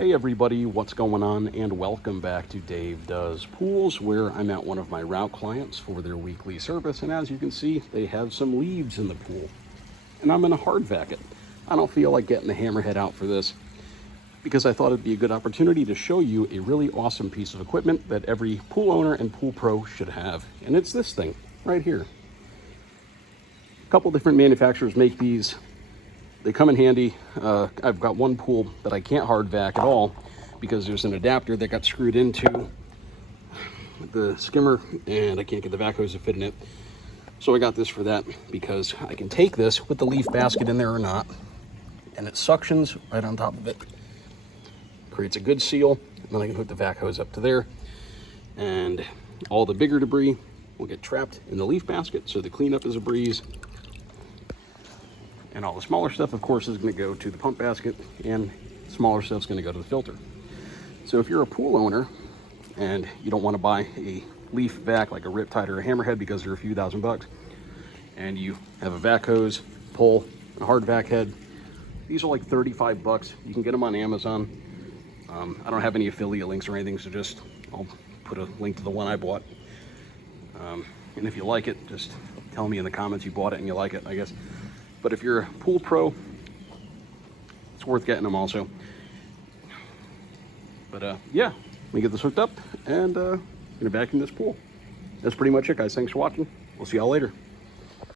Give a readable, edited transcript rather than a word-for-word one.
Hey everybody, what's going on? And welcome back to Dave Does Pools, where I'm at one of my route clients for their weekly service. And as you can see, they have some leaves in the pool. And I'm going to hard vac it. I don't feel like getting the hammerhead out for this because I thought it'd be a good opportunity to show you a really awesome piece of equipment that every pool owner and pool pro should have. And it's this thing right here. A couple different manufacturers make these. They come in handy. I've got one pool that I can't hard vac at all because there's an adapter that got screwed into the skimmer and I can't get the vac hose to fit in it. So I got this for that because I can take this with the leaf basket in there or not, and it suctions right on top of it. Creates a good seal, and then I can hook the vac hose up to there, and all the bigger debris will get trapped in the leaf basket, so the cleanup is a breeze. And all the smaller stuff, of course, is going to go to the pump basket, and smaller stuff is going to go to the filter. So if you're a pool owner and you don't want to buy a leaf vac like a Riptide or a Hammerhead because they're a few $1,000, and you have a vac hose, pole, and a hard vac head, these are like $35. You can get them on Amazon. I don't have any affiliate links or anything, so just I'll put a link to the one I bought. And if you like it, just tell me in the comments you bought it and you like it, I guess. But if you're a pool pro, it's worth getting them also. But yeah, let me get this hooked up and gonna vacuum this pool. That's pretty much it, guys. Thanks for watching. We'll see y'all later.